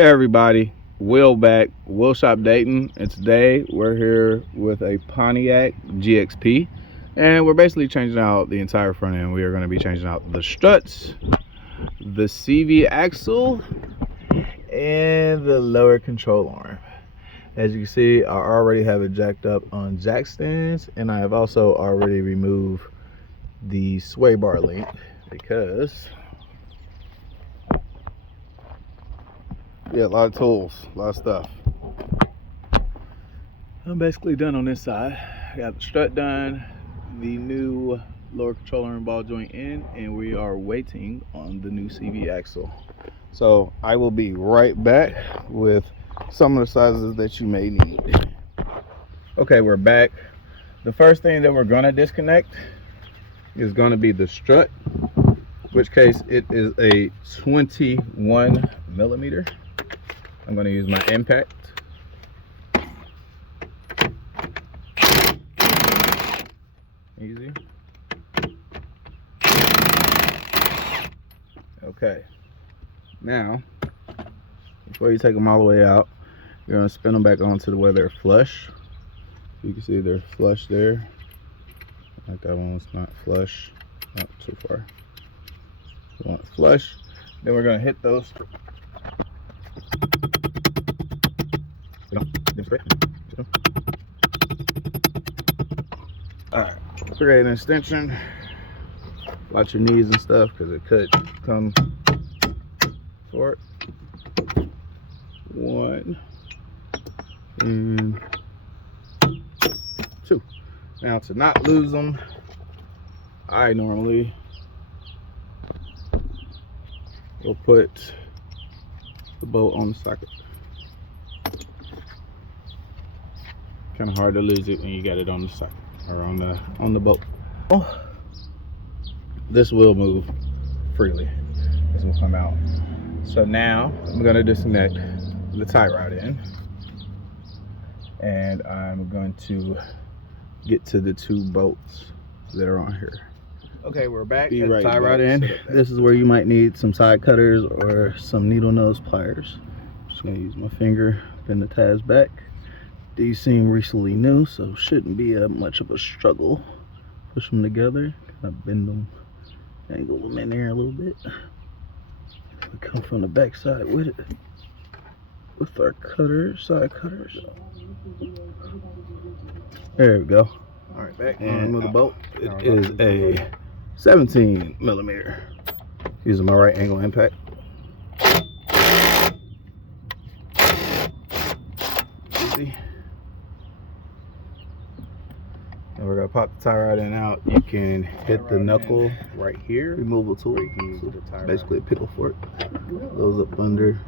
Hey everybody, Will back, Will Shop Dayton, and today we're here with a Pontiac GXP, and we're basically changing out the entire front end. We are going to be changing out the struts, the CV axle, and the lower control arm. As you can see, I already have it jacked up on jack stands, and I have also already removed the sway bar link because yeah, a lot of tools, a lot of stuff. I'm basically done on this side. I got the strut done, the new lower controller and ball joint in, and we are waiting on the new CV axle. So I will be right back with some of the sizes that you may need. Okay, we're back. The first thing that we're gonna disconnect is gonna be the strut, which case it is a 21 millimeter. I'm going to use my impact. Easy. Okay. Now, before you take them all the way out, you're going to spin them back onto where they're flush. You can see they're flush there. Like that one was not flush. Not too far. You want it flush. Then we're going to hit those. Alright, create an extension. Watch your knees and stuff because it could come for it. 1 and 2. Now to not lose them, I normally will put the bolt on the socket. Kind of hard to lose it when you got it on the socket or on the bolt. Oh, this will move freely. This will come out. So now I'm going to disconnect the tie rod in, and I'm going to get to the 2 bolts that are on here. Okay, we're back. Right, tie rod in. This is where you might need some side cutters or some needle nose pliers. I'm just going to use my finger, bend the tabs back. These seem recently new, so shouldn't be much of a struggle. Push them together, kind of bend them, angle them in there a little bit. We come from the back side with it, with our cutters, side cutters. There we go. All right, back and remove the bolt. It is a 17 millimeter. Using my right angle impact. Easy. And we're gonna pop the tie rod in out. You can hit the knuckle right here. Removal tool. You can use basically a pickle fork. Goes up under.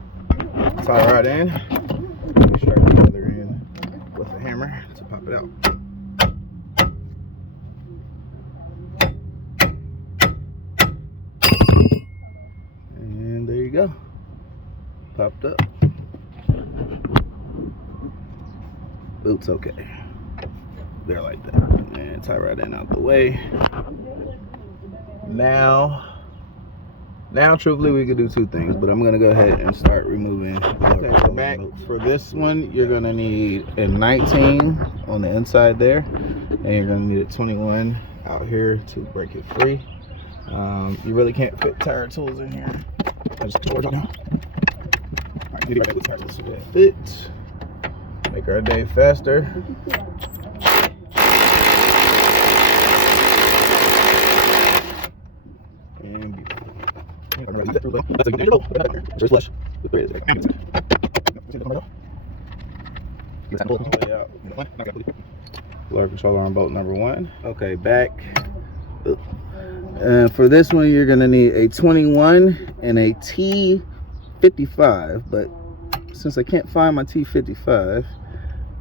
Tie rod in. You strike the other end with a hammer to pop it out. And there you go. Popped up. Boots okay. There like that, and tie right in out the way. Now truthfully we could do 2 things, but I'm gonna go ahead and start removing. Okay, we're back. For this one you're gonna need a 19 on the inside there, and you're gonna need a 21 out here to break it free. You really can't fit tire tools in here. I just control it now. Alright, need to get the tire tools so that fit. Make our day faster. That's a good control. Just flush. Lower controller on bolt number 1. Okay, back. And for this one, you're gonna need a 21 and a T55. But since I can't find my T55,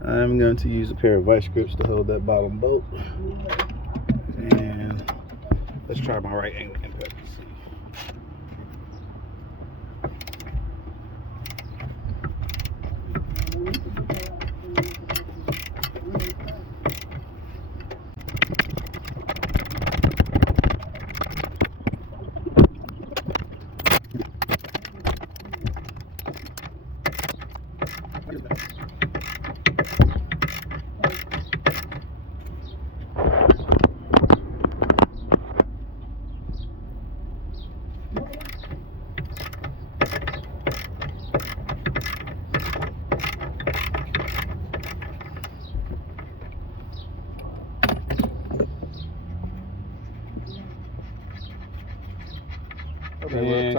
I'm going to use a pair of vice grips to hold that bottom bolt. And let's try my right angle impact.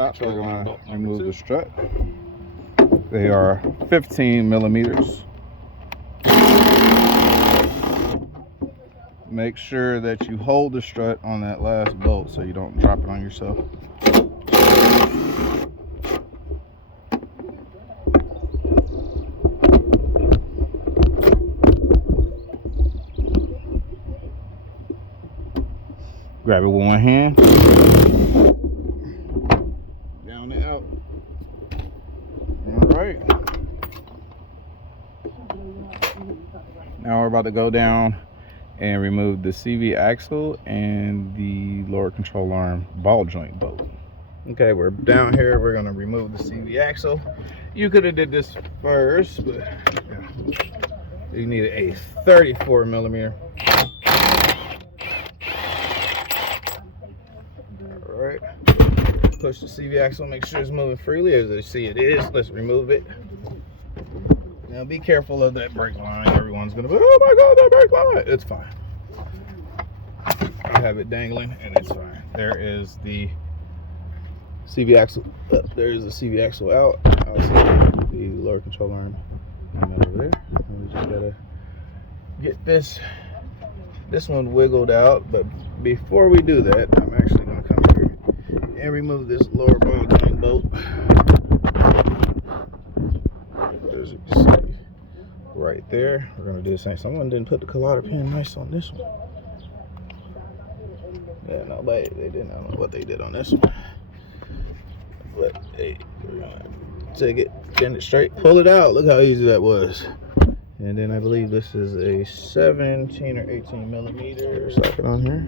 top, we're gonna remove the strut. They are 15 millimeters. Make sure that you hold the strut on that last bolt so you don't drop it on yourself. Grab it with one hand. Down and out. Alright. Now we're about to go down and remove the CV axle and the lower control arm ball joint bolt. Okay, we're down here. We're gonna remove the CV axle. You could have did this first, but yeah. You need a 34 millimeter. All right. Push the CV axle. Make sure it's moving freely. As you see, it is. Let's remove it. Now be careful of that brake line. Everyone's gonna be, oh my God, that brake line. It's fine. I have it dangling and it's fine. There is the CV axle. There's the CV axle out. Also the lower control arm over there. And we just gotta get this one wiggled out. But before we do that, I'm actually gonna come here and remove this lower ball joint bolt. As you can see, right there. We're gonna do the same. Someone didn't put the collider pin nice on this one. Yeah, no, they didn't. I don't know what they did on this one. But hey, we're gonna take it, bend it straight, pull it out. Look how easy that was. And then I believe this is a 17 or 18 millimeter socket on here.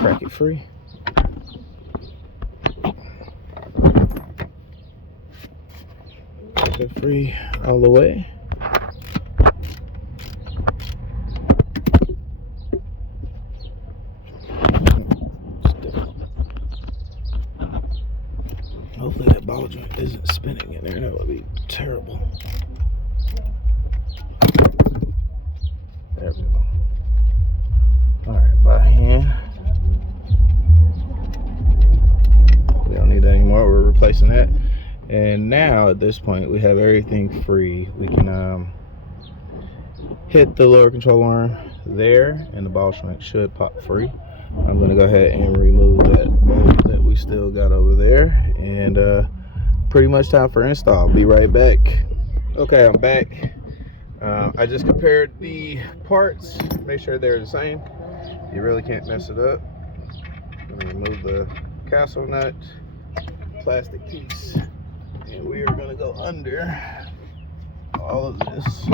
Crack it free. Crack it free all the way. Hopefully that ball joint isn't spinning in there. That would be terrible. There we go. Alright, by hand. We don't need that anymore. We're replacing that. And now at this point we have everything free. We can hit the lower control arm there and the ball joint should pop free. I'm going to go ahead and remove that bolt that we still got over there, and pretty much time for install. Be right back. Okay, I'm back. I just compared the parts, make sure they're the same. You really can't mess it up. I'm going to remove the castle nut, plastic piece, and we are going to go under all of this.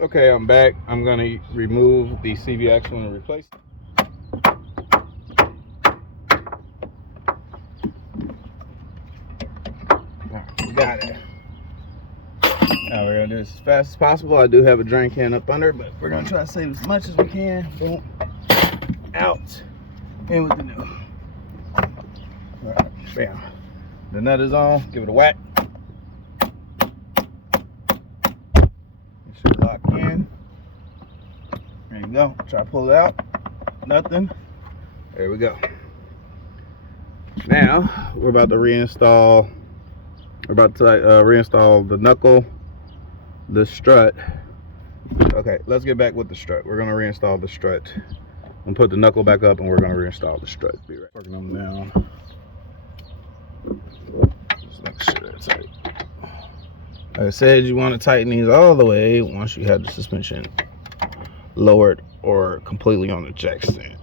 Okay, I'm back. I'm going to remove the CV axle and replace it. Got it. Now we're going to do this as fast as possible. I do have a drain can up under, but we're going to try to save as much as we can. Boom. Out. In with the new. Alright, bam. The nut is on. Give it a whack. It should lock in. There you go. Try to pull it out. Nothing. There we go. Now we're about to reinstall. We're about to reinstall the knuckle, the strut. Okay, let's get back with the strut. We're gonna reinstall the strut and put the knuckle back up, and we're gonna reinstall the strut. Be right. Working them down. Just make sure they're tight. Like I said, you want to tighten these all the way once you have the suspension lowered or completely on the jack stand.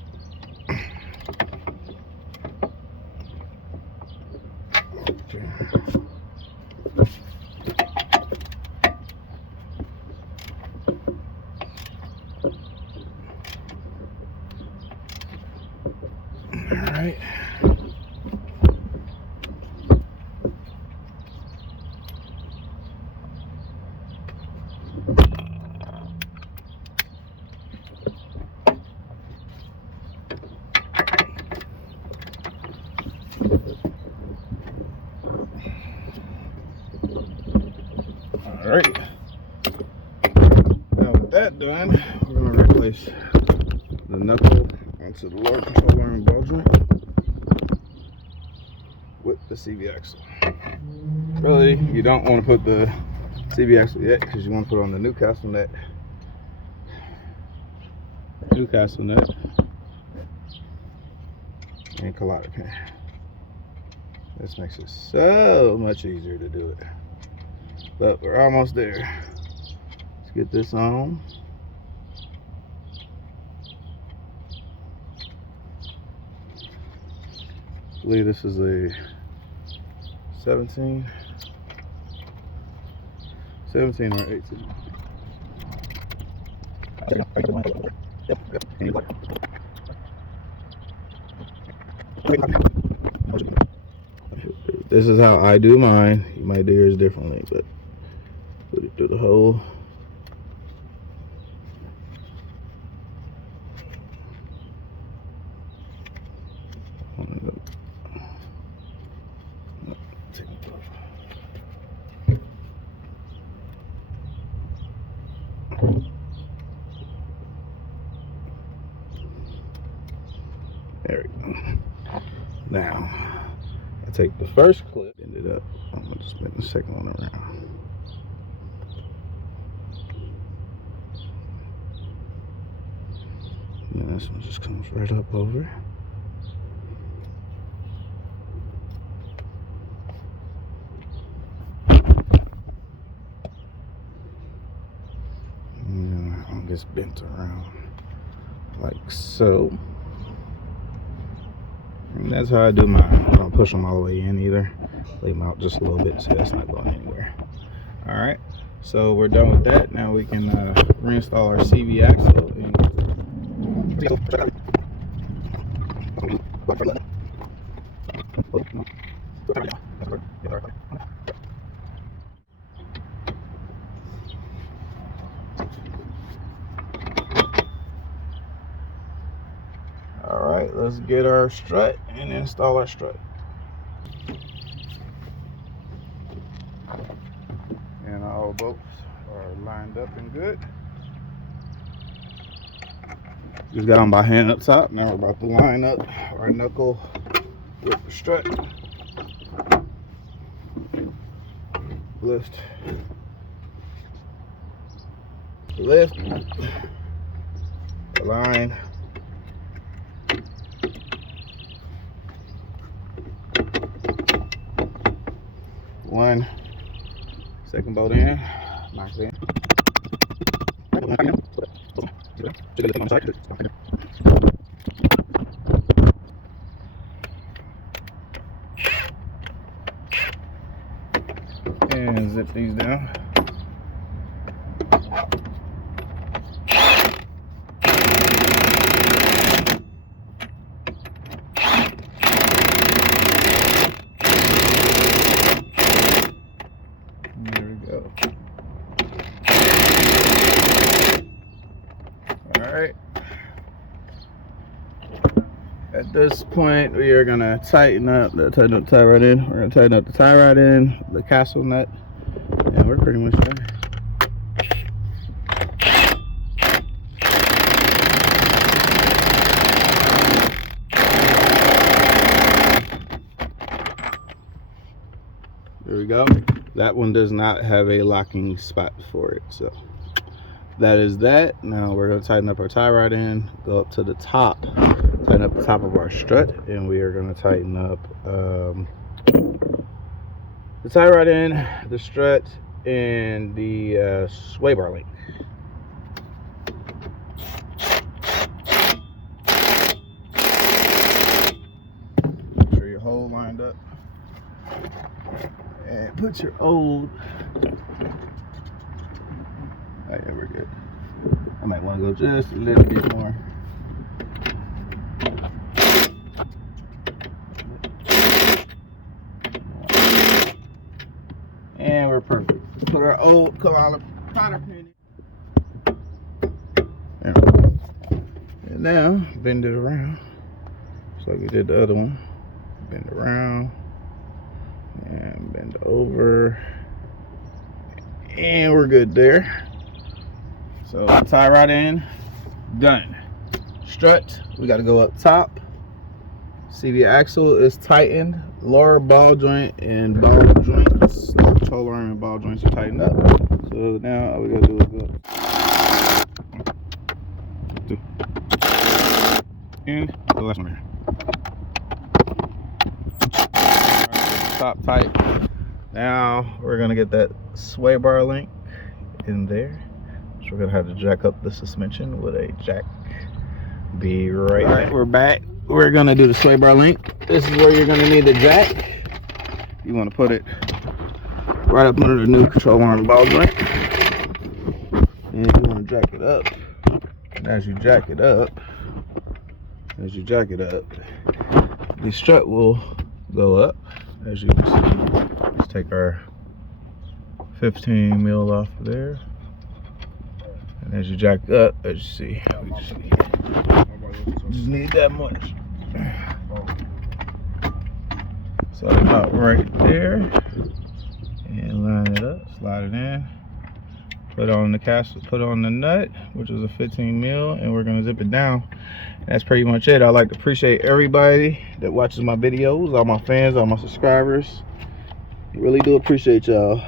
Alright. that done, we're going to replace the knuckle onto the lower control arm ball joint with the CV axle. Really, you don't want to put the CV axle yet because you want to put on the Newcastle nut. And collider pin. This makes it so much easier to do it. But we're almost there. Let's get this on. I believe this is a 17 or 18. This is how I do mine. You might do yours differently, but put it through the hole. There we go. Now, I take the first clip, bend it up. I'm gonna just bend the second one around. And this one just comes right up over. And that one gets bent around like so. And that's how I do mine. I don't push them all the way in either. Leave them out just a little bit so that's not going anywhere. Alright, so we're done with that. Now we can reinstall our CV axle. Alright, let's get our strut and install our strut. And all bolts are lined up and good. Just got them by hand up top. Now we're about to line up our knuckle with the strut. Lift. Align. One. Second bolt in. Knock it in. And zip these down. There we go. Alright. At this point, we are going to tighten up the tie rod in. We're going to tighten up the tie rod in, the castle nut, and we're pretty much done. There we go. That one does not have a locking spot for it, so that is that. Now we're going to tighten up our tie rod in, go up to the top, tighten up the top of our strut, and we are going to tighten up the tie rod in, the strut, and the sway bar link. Make sure your hole lined up. And put your old. Oh yeah, we're good. I might want to go just a little bit more. And we're perfect. Put our old collider pin in. And now bend it around. Just like we did the other one. Bend around. And bend over. And we're good there. So tie rod in, done. Strut, we got to go up top. CV axle is tightened. Lower ball joint and ball joints, the control arm and ball joints are tightened up. So now all we gotta do is go and the last one here. Top tight. Now we're gonna get that sway bar link in there. So we're gonna have to jack up the suspension with a jack. Be right back. We're back. We're gonna do the sway bar link. This is where you're gonna need the jack. You want to put it right up under the new control arm ball joint, and you want to jack it up. And as you jack it up, the strut will go up. As you can see, let's take our 15 mil off of there, and as you jack up, as you see, we just need that much. So about right there, and line it up, slide it in, put on the castle, put on the nut, which is a 15 mil, and we're gonna zip it down. That's pretty much it. I'd like to appreciate everybody that watches my videos, all my fans, all my subscribers. Really do appreciate y'all.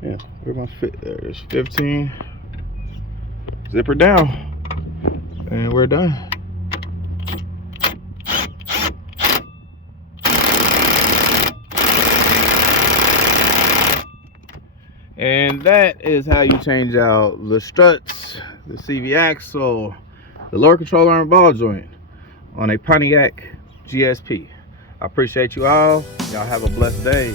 Yeah, where my fit? There's 15. Zip her down, and we're done. And that is how you change out the struts, the CV axle, the lower control arm ball joint on a Pontiac GXP. I appreciate you all. Y'all have a blessed day.